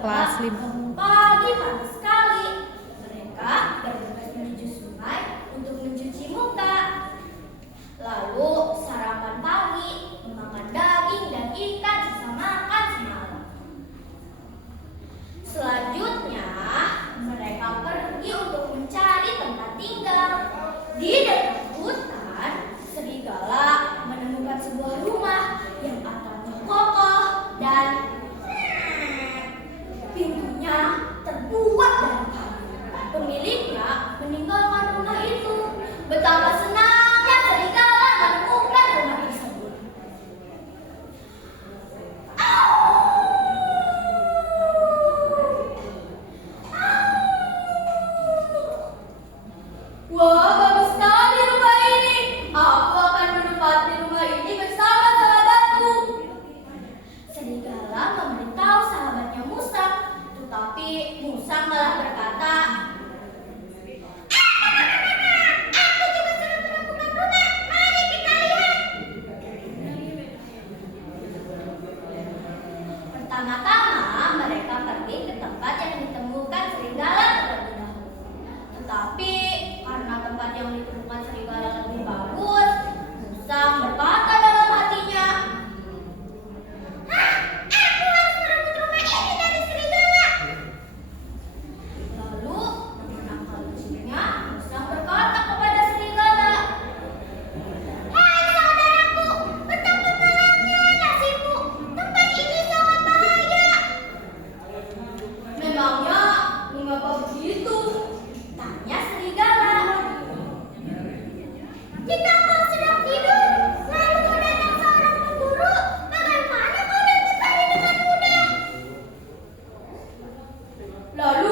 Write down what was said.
kelas 5. Pagi panas sekali. Mereka bergegas menuju sungai untuk mencuci muka. Lalu sarapan pagi, memakan daging dan ikan sisa makan semalam. Selanjutnya, mereka pergi untuk mencari tempat tinggal. Di dekat hutan, serigala menemukan sebuah rumah yang atapnya kokoh dan pintunya terbuat dari kayu. Pemiliknya meninggalkan rumah itu. Betapa senangnya serigala menemukan rumah tersebut. Wah, bagus sekali rumah ini. Aku akan menempati rumah ini bersama sahabatku. Serigala memberitahu sahabatnya Musang, tetapi Musang malah berkata, "Aku juga sudah menemukan rumah. Mari kita lihat." Pertama-tama mereka pergi ke tempat yang ditemukan serigala terlebih dahulu. Tetapi karena tempat yang ditemukan serigala lebih bagus, Musang berkata dalam hatinya, "Aku harus merebut rumah ini dari serigala." Lalu dengan akal lucunya, Musang berkata kepada serigala, "Hai saudaraku, betapa malangnya nasibmu. Tempat ini sangat bahaya." "Memangnya mengapa begitu?" tanya serigala. "Jika kau sedang tidur, lalu kau datang seorang pemburu, bagaimana kau dapat lari dengan mudah?" Lalu